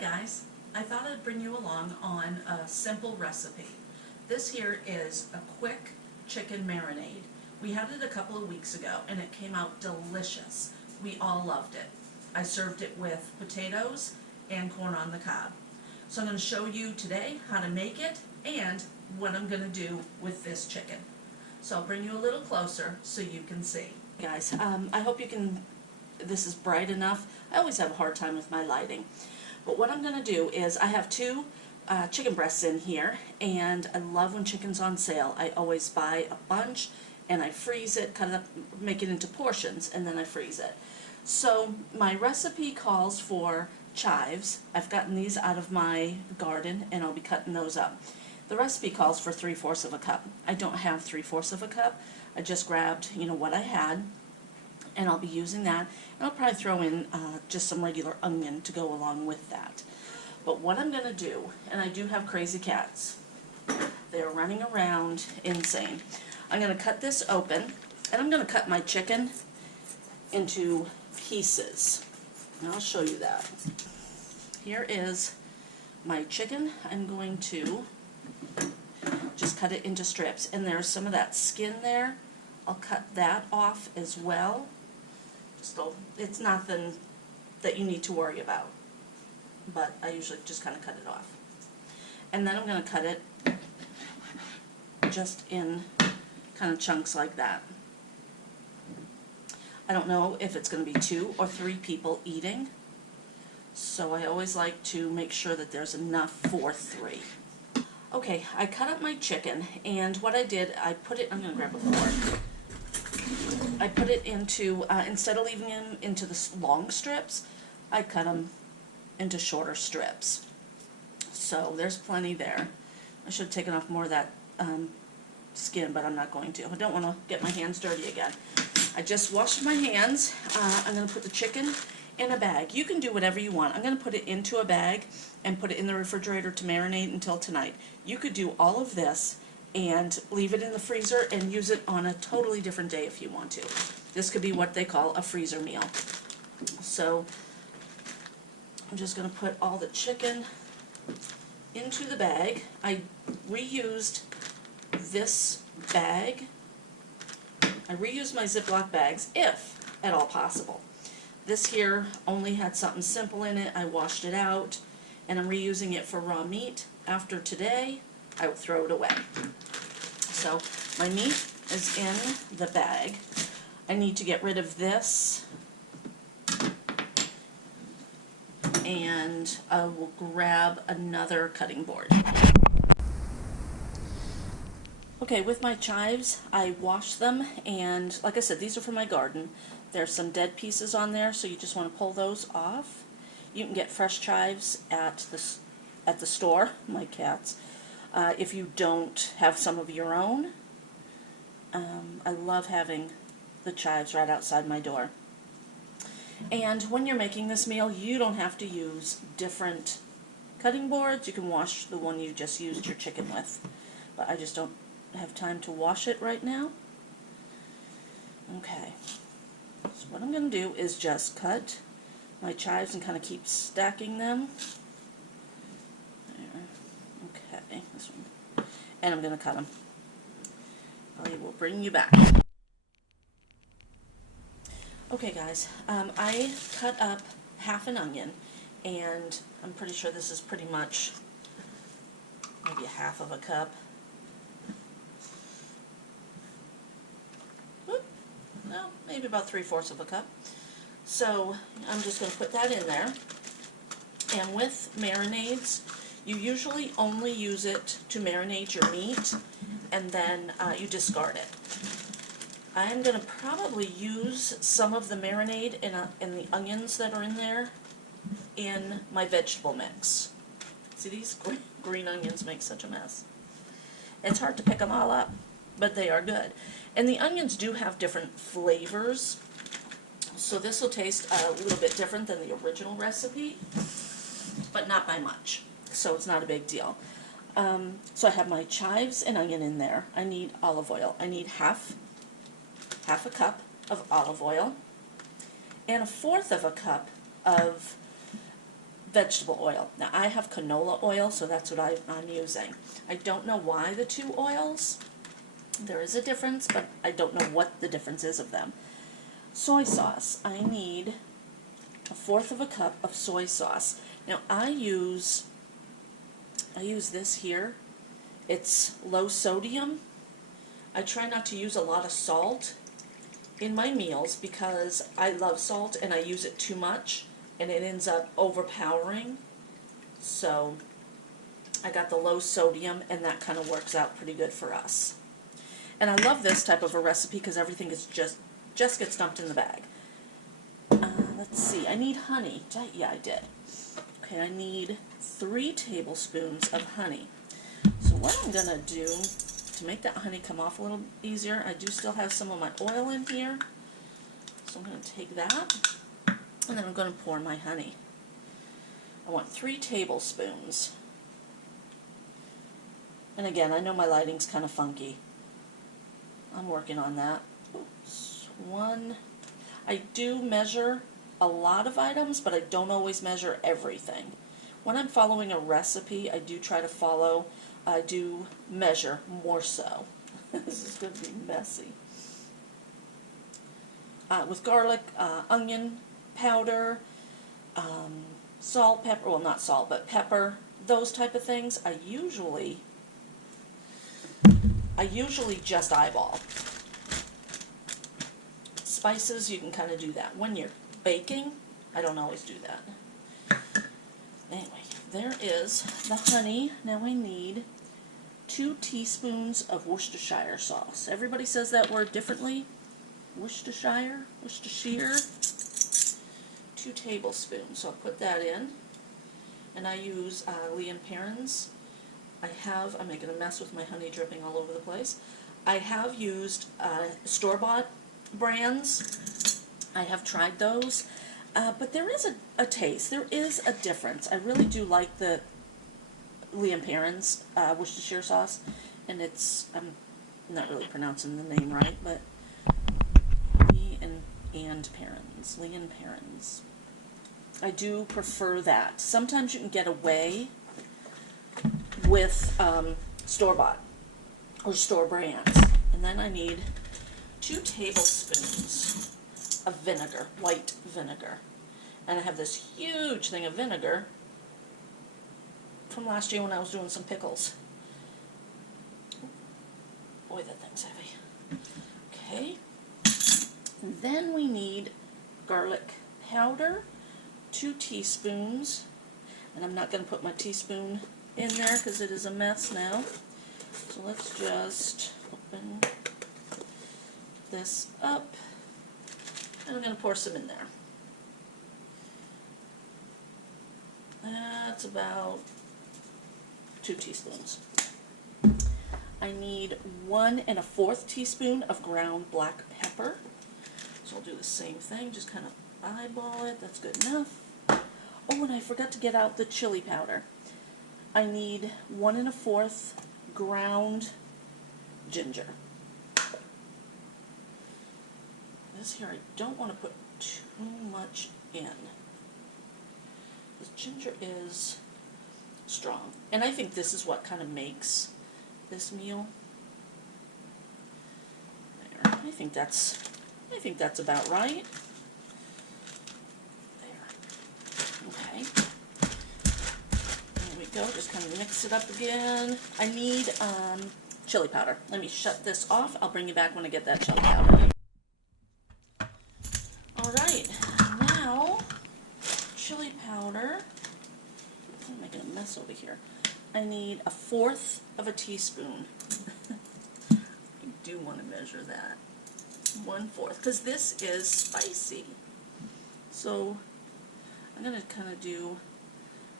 guys, I thought I'd bring you along on a simple recipe. This here is a quick chicken marinade. We had it a couple of weeks ago and it came out delicious. We all loved it. I served it with potatoes and corn on the cob. So I'm going to show you today how to make it and what I'm going to do with this chicken. So I'll bring you a little closer so you can see. Guys, I hope you can, this is bright enough. I always have a hard time with my lighting. But what I'm going to do is I have two chicken breasts in here, and I love when chicken's on sale. I always buy a bunch and I freeze it, cut it up, make it into portions, and then I freeze it. So my recipe calls for chives. I've gotten these out of my garden and I'll be cutting those up. The recipe calls for 3/4 of a cup. I don't have 3/4 of a cup. I just grabbed, what I had, and I'll be using that. And I'll probably throw in just some regular onion to go along with that. But what I'm going to do, and I do have crazy cats. They're running around insane. I'm going to cut this open, and I'm going to cut my chicken into pieces. And I'll show you that. Here is my chicken. I'm going to just cut it into strips, and there's some of that skin there. I'll cut that off as well. It's nothing that you need to worry about, but I usually just kind of cut it off. And then I'm going to cut it just in kind of chunks like that. I don't know if it's going to be 2 or 3 people eating, so I always like to make sure that there's enough for 3. Okay, I cut up my chicken, and what I did, I put it, I'm going to grab a fork. I put it into, instead of leaving them into the long strips, I cut them into shorter strips. So there's plenty there. I should have taken off more of that skin, but I'm not going to. I don't want to get my hands dirty again. I just washed my hands. I'm going to put the chicken in a bag. You can do whatever you want. I'm going to put it into a bag and put it in the refrigerator to marinate until tonight. You could do all of this and leave it in the freezer and use it on a totally different day if you want to. This could be what they call a freezer meal. So I'm just going to put all the chicken into the bag. I reused this bag. I reused my Ziploc bags if at all possible. This here only had something simple in it. I washed it out and I'm reusing it for raw meat. After today, I will throw it away. So my meat is in the bag. I need to get rid of this, and I will grab another cutting board. Okay, with my chives, I washed them, and like I said, these are from my garden. There's some dead pieces on there, so you just want to pull those off. You can get fresh chives at the store, my cats. If you don't have some of your own, I love having the chives right outside my door. And when you're making this meal, you don't have to use different cutting boards. You can wash the one you just used your chicken with. But I just don't have time to wash it right now. Okay. So what I'm going to do is just cut my chives and kind of keep stacking them. Okay, this one. And I'm going to cut them. I will bring you back. Okay guys, I cut up half an onion, and I'm pretty sure this is pretty much maybe a half of a cup. Whoop, no, maybe about 3/4 of a cup. So I'm just going to put that in there. And with marinades, you usually only use it to marinate your meat, and then you discard it. I'm going to probably use some of the marinade and the onions that are in there in my vegetable mix. See, these green onions make such a mess. It's hard to pick them all up, but they are good. And the onions do have different flavors, so this will taste a little bit different than the original recipe, but not by much, so it's not a big deal. So I have my chives and onion in there. I need olive oil. I need half a cup of olive oil and 1/4 of a cup of vegetable oil. Now I have canola oil, so that's what I'm using. I don't know why the two oils. There is a difference, but I don't know what the difference is of them. Soy sauce. I need 1/4 cup of soy sauce. Now I use this here. It's low sodium. I try not to use a lot of salt in my meals because I love salt and I use it too much and it ends up overpowering. So I got the low sodium and that kind of works out pretty good for us. And I love this type of a recipe because everything is just gets dumped in the bag. Let's see, I need honey. Yeah, I did. Okay, I need 3 tablespoons of honey. So what I'm gonna do to make that honey come off a little easier, I do still have some of my oil in here. So I'm gonna take that and then I'm gonna pour my honey. I want 3 tablespoons. And again, I know my lighting's kind of funky. I'm working on that. Oops, 1. I do measure a lot of items, but I don't always measure everything. When I'm following a recipe, I do try to follow, I do measure more so. This is going to be messy. With garlic, onion powder, salt, pepper, well not salt, but pepper, those type of things, I usually just eyeball. Spices, you can kind of do that. When you're baking, I don't always do that. Anyway, there is the honey. Now I need 2 teaspoons of Worcestershire sauce. Everybody says that word differently. Worcestershire? 2 tablespoons. So I'll put that in. And I use Lee & Perrins. I'm making a mess with my honey dripping all over the place. I have used store-bought brands. I have tried those. But there is a taste. There is a difference. I really do like the Lee & Perrins Worcestershire sauce. And I'm not really pronouncing the name right, but Lee & Perrins. I do prefer that. Sometimes you can get away with store-bought or store brands. And then I need 2 tablespoons of vinegar, white vinegar. And I have this huge thing of vinegar from last year when I was doing some pickles. Boy, that thing's heavy. Okay. And then we need garlic powder, 2 teaspoons. And I'm not going to put my teaspoon in there because it is a mess now. So let's just open this up. And I'm going to pour some in there. That's about 2 teaspoons. I need 1 1/4 teaspoon of ground black pepper. So I'll do the same thing, just kind of eyeball it. That's good enough. Oh, and I forgot to get out the chili powder. I need 1 1/4 ground ginger. This here I don't want to put too much in. This ginger is strong. And I think this is what kind of makes this meal. There. I think that's about right. There. Okay. There we go. Just kind of mix it up again. I need chili powder. Let me shut this off. I'll bring you back when I get that chili powder. Alright, now chili powder. I'm making a mess over here. I need 1/4 teaspoon. I do want to measure that. 1/4, because this is spicy. So I'm going to kind of do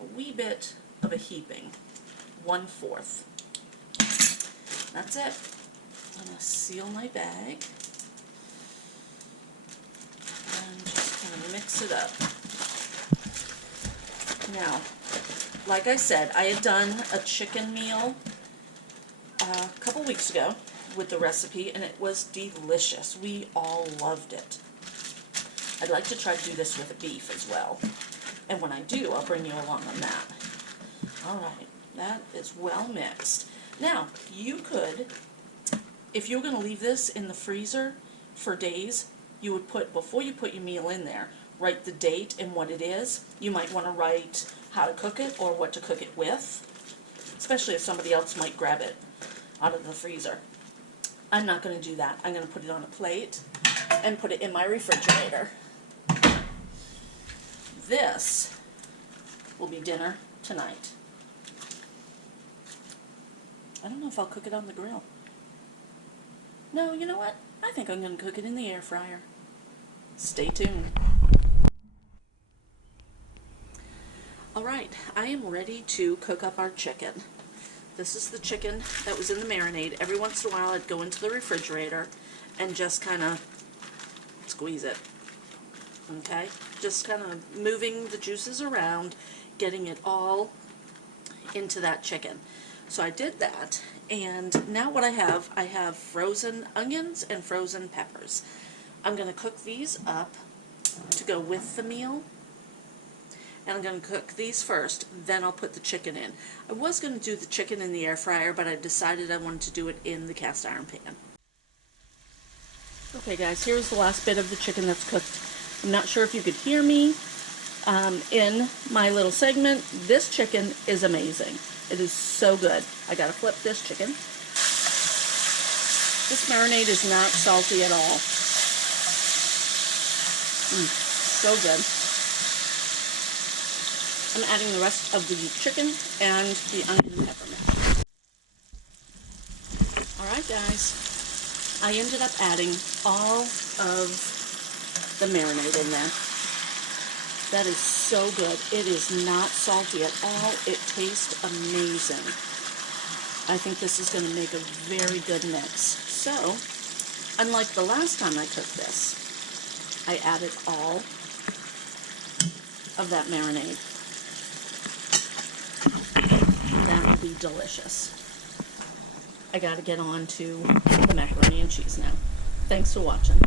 a wee bit of a heaping. 1/4. That's it. I'm going to seal my bag and just kind of mix it up. Now, like I said, I had done a chicken meal a couple weeks ago with the recipe, and it was delicious. We all loved it. I'd like to try to do this with beef as well. And when I do, I'll bring you along on that. All right, that is well mixed. Now, you could, if you're going to leave this in the freezer for days, you would put, before you put your meal in there, write the date and what it is. You might want to write how to cook it or what to cook it with, especially if somebody else might grab it out of the freezer. I'm not going to do that. I'm going to put it on a plate and put it in my refrigerator. This will be dinner tonight. I don't know if I'll cook it on the grill. No, you know what? I think I'm going to cook it in the air fryer. Stay tuned. Alright, I am ready to cook up our chicken. This is the chicken that was in the marinade. Every once in a while I'd go into the refrigerator and just kind of squeeze it. Okay? Just kind of moving the juices around, getting it all into that chicken. So I did that, and now what I have frozen onions and frozen peppers. I'm going to cook these up to go with the meal, and I'm going to cook these first, then I'll put the chicken in. I was going to do the chicken in the air fryer, but I decided I wanted to do it in the cast iron pan. Okay guys, here's the last bit of the chicken that's cooked. I'm not sure if you could hear me in my little segment. This chicken is amazing. It is so good. I gotta flip this chicken. This marinade is not salty at all. So good. I'm adding the rest of the chicken and the onion and pepper mix. Alright guys, I ended up adding all of the marinade in there. That is so good. It is not salty at all. It tastes amazing. I think this is going to make a very good mix. So, unlike the last time I cooked this, I added all of that marinade. That will be delicious. I got to get on to the macaroni and cheese now. Thanks for watching.